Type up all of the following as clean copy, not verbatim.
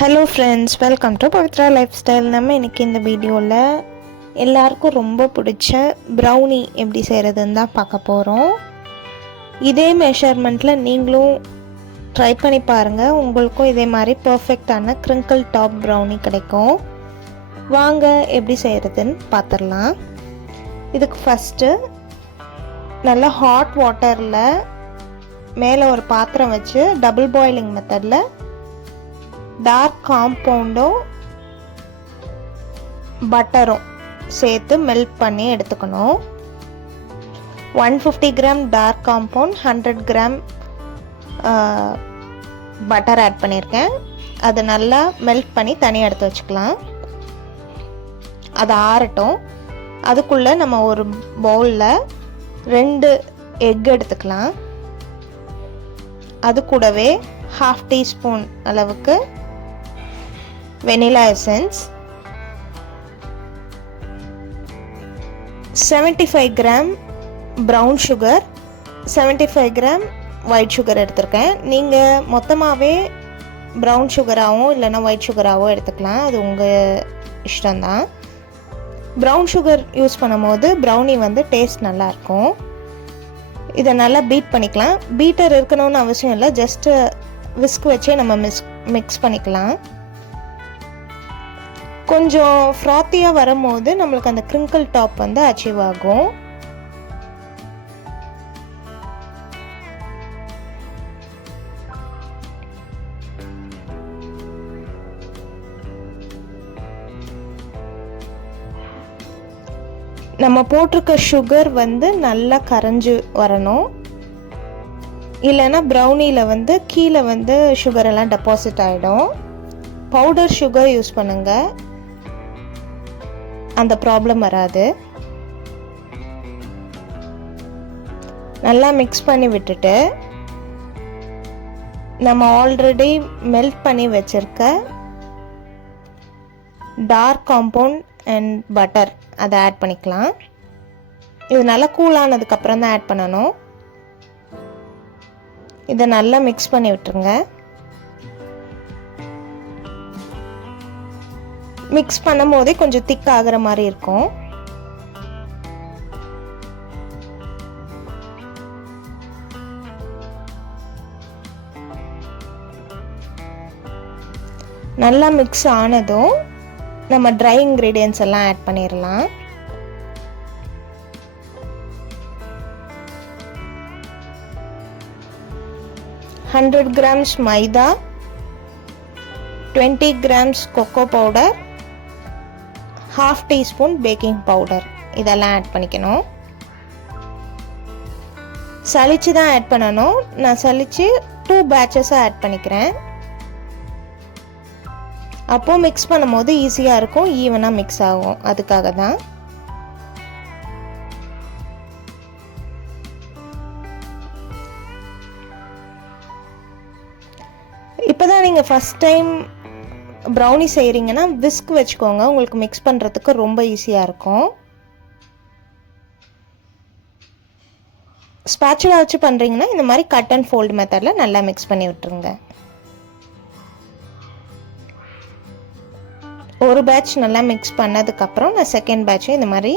Hello friends, welcome to Pavithra life style. நம்ம இன்றைக்கி இந்த வீடியோவில் எல்லாருக்கும் ரொம்ப பிடிச்ச ப்ரௌனி எப்படி செய்கிறதுன்னு தான் பார்க்க போகிறோம். இதே மெஷர்மெண்ட்டில் நீங்களும் ட்ரை பண்ணி பாருங்கள். உங்களுக்கும் இதே மாதிரி பர்ஃபெக்டான க்ரிங்கிள் டாப் ப்ரௌனி கிடைக்கும். வாங்க எப்படி செய்கிறதுன்னு பார்த்துடலாம். இதுக்கு ஃபஸ்ட்டு நல்லா ஹாட் வாட்டரில் மேலே ஒரு பாத்திரம் வச்சு டபுள் பாயிலிங் மெத்தடில் டார்க் காம்பவுண்டும் பட்டரும் சேர்த்து மெல்ட் பண்ணி எடுத்துக்கணும். 150 gram dark compound, 100 gram butter add பண்ணியிருக்கேன். அது நல்லா மெல்ட் பண்ணி தனியாக எடுத்து வச்சுக்கலாம். அது ஆறட்டும். அதுக்குள்ளே நம்ம ஒரு பவுலில் 2 எக் எடுத்துக்கலாம். அது கூடவே 1/2 டீஸ்பூன் அளவுக்கு vanilla essence, 75 gram brown sugar, 75 gram white sugar எடுத்திருக்கேன். நீங்கள் மொத்தமாகவே ப்ரௌன் சுகராகவும் இல்லைன்னா ஒயிட் சுகராகவும் எடுத்துக்கலாம். அது உங்கள் இஷ்டம்தான். ப்ரௌன் சுகர் யூஸ் பண்ணும்போது ப்ரௌனி டேஸ்ட் நல்லாயிருக்கும். இதை நல்லா பீட் பண்ணிக்கலாம். பீட்டர் இருக்கணும்னு அவசியம் இல்லை, ஜஸ்ட்டு விஸ்க் வச்சே நம்ம மிக்ஸ் பண்ணிக்கலாம். கொஞ்சம் ஃப்ராத்தியாக வரும்போது நம்மளுக்கு அந்த க்ரிங்கிள் டாப் அச்சீவ் ஆகும். நம்ம போட்டிருக்க சுகர் நல்லா கரைஞ்சி வரணும். இல்லைன்னா ப்ரௌனியில் கீழே சுகரெல்லாம் டெபாசிட் ஆகிடும். பவுடர் சுகர் யூஸ் பண்ணுங்கள், அந்த ப்ராப்ளம் வராது. நல்லா மிக்ஸ் பண்ணி விட்டுட்டு நம்ம ஆல்ரெடி மெல்ட் பண்ணி வச்சுருக்க டார்க் காம்பவுண்ட் அண்ட் பட்டர் அதை ஆட் பண்ணிக்கலாம். இது நல்லா கூலானதுக்கப்புறம் தான் ஆட் பண்ணணும். இதை நல்லா மிக்ஸ் பண்ணி விட்டுருங்க. மிக்ஸ் பண்ணும் போதே கொஞ்சம் திக் ஆகிற மாதிரி இருக்கும். நல்லா மிக்ஸ் ஆனதும் நம்ம ட்ரை இன்க்ரீடியன்ட்ஸ் எல்லாம் ஆட் பண்ணிடலாம். ஹண்ட்ரட் கிராம்ஸ் மைதா, 20 grams cocoa powder, 1/2 teaspoon baking powder, இதெல்லாம் ஆட் பண்ணிக்கணும். சலிச்சு தான் ஆட் பண்ணணும். நான் சலிச்சு 2 பேட்சஸாக ஆட் பண்ணிக்கிறேன். அப்போது மிக்ஸ் பண்ணும்போது ஈஸியாக இருக்கும், ஈவனாக மிக்ஸ் ஆகும். அதுக்காக தான். இப்போ தான் நீங்கள் ஃபஸ்ட் டைம் ப்ரௌனி செய்கிறீங்கன்னா விஸ்க் வச்சுக்கோங்க, உங்களுக்கு மிக்ஸ் பண்ணுறதுக்கு ரொம்ப ஈஸியாக இருக்கும். ஸ்பேச்சுலா வச்சு பண்ணுறீங்கன்னா இந்த மாதிரி கட் அண்ட் ஃபோல்டு மெத்தடில் நல்லா மிக்ஸ் பண்ணி விட்டுருங்க. ஒரு பேட்ச் நல்லா மிக்ஸ் பண்ணதுக்கப்புறம் நான் செகண்ட் பேட்சும் இந்த மாதிரி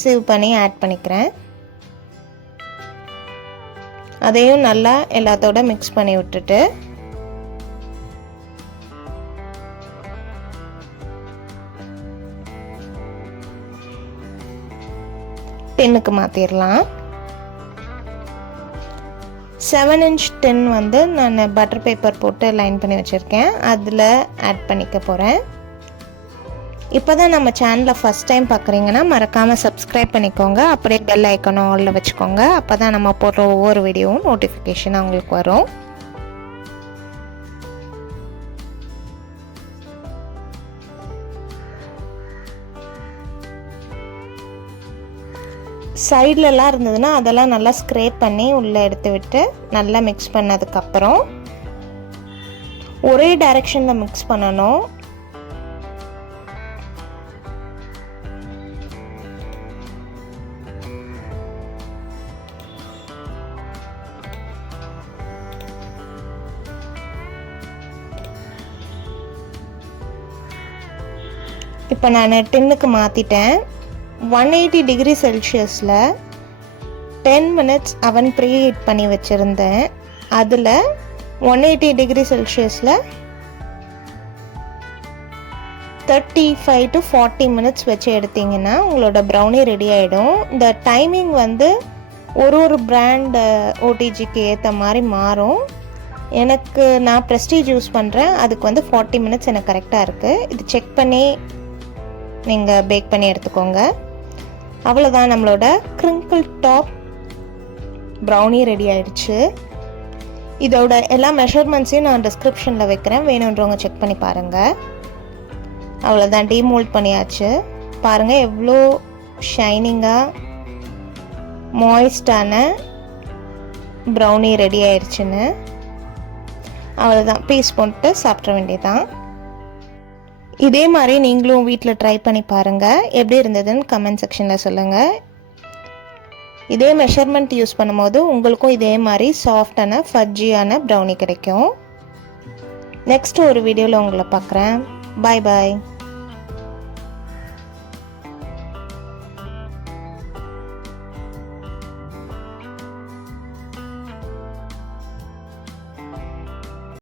சீவ் பண்ணி ஆட் பண்ணிக்கிறேன். அதையும் நல்லா எல்லாத்தோட மிக்ஸ் பண்ணி விட்டுட்டு டின்னுக்கு மாற்றிடலாம். 7 இன்ச் டின் நான் பட்டர் பேப்பர் போட்டு லைன் பண்ணி வச்சுருக்கேன். அதில் ஆட் பண்ணிக்க போகிறேன். இப்போ தான் நம்ம சேனலை ஃபஸ்ட் டைம் பார்க்குறீங்கன்னா மறக்காமல் சப்ஸ்கிரைப் பண்ணிக்கோங்க. அப்படியே பெல் ஐக்கானும் ஆலில் வச்சுக்கோங்க. அப்போ தான் நம்ம போடுற ஒவ்வொரு வீடியோவும் நோட்டிஃபிகேஷன் அவங்களுக்கு வரும். சைட்லலாம் இருந்ததுன்னா அதெல்லாம் நல்லா ஸ்க்ரேப் பண்ணி உள்ளே எடுத்து விட்டு நல்லா மிக்ஸ் பண்ணதுக்கப்புறம் ஒரே டைரெக்ஷனில் மிக்ஸ் பண்ணணும். இப்போ நான் டின்னுக்கு மாற்றிட்டேன். 180 டிகிரி செல்சியஸில் 10 மினிட்ஸ் அவன் ப்ரீ ஹீட் பண்ணி வச்சுருந்தேன். அதில் 180 டிகிரி செல்சியஸில் 35 to 40 மினிட்ஸ் வச்சு எடுத்திங்கன்னா உங்களோட ப்ரௌனி ரெடி ஆகிடும். இந்த டைமிங் வந்து ஒரு பிராண்ட் ஓடிஜிக்கு ஏற்ற மாதிரி மாறும். நான் ப்ரெஸ்டீஜ் யூஸ் பண்ணுறேன். அதுக்கு வந்து 40 மினிட்ஸ் எனக்கு கரெக்டாக இருக்குது. இது செக் பண்ணி நீங்கள் பேக் பண்ணி எடுத்துக்கோங்க. அவ்வளோதான், நம்மளோட கிரிங்கிள் டாப் ப்ரௌனி ரெடி ஆயிடுச்சு. இதோட எல்லா மெஷர்மெண்ட்ஸையும் நான் டிஸ்கிரிப்ஷனில் வைக்கிறேன், வேணுன்றவங்க செக் பண்ணி பாருங்கள். அவ்வளோதான், டீமோல்ட் பண்ணியாச்சு. பாருங்கள் எவ்வளோ ஷைனிங்காக மாய்ஸ்டான ப்ரௌனி ரெடி ஆயிடுச்சுன்னு. அவ்வளோதான், பீஸ் போட்டு சாப்பிட வேண்டியதான். இதே மாதிரி நீங்களும் வீட்டில் ட்ரை பண்ணி பாருங்கள். எப்படி இருந்ததுன்னு கமெண்ட் செக்ஷனில் சொல்லுங்கள். இதே மெஷர்மெண்ட் யூஸ் பண்ணும்போது உங்களுக்கும் இதே மாதிரி சாஃப்டான ஃபட்ஜியான ப்ரௌனி கிடைக்கும். நெக்ஸ்ட் ஒரு வீடியோவில் உங்களை பார்க்குறேன். பாய் பாய்.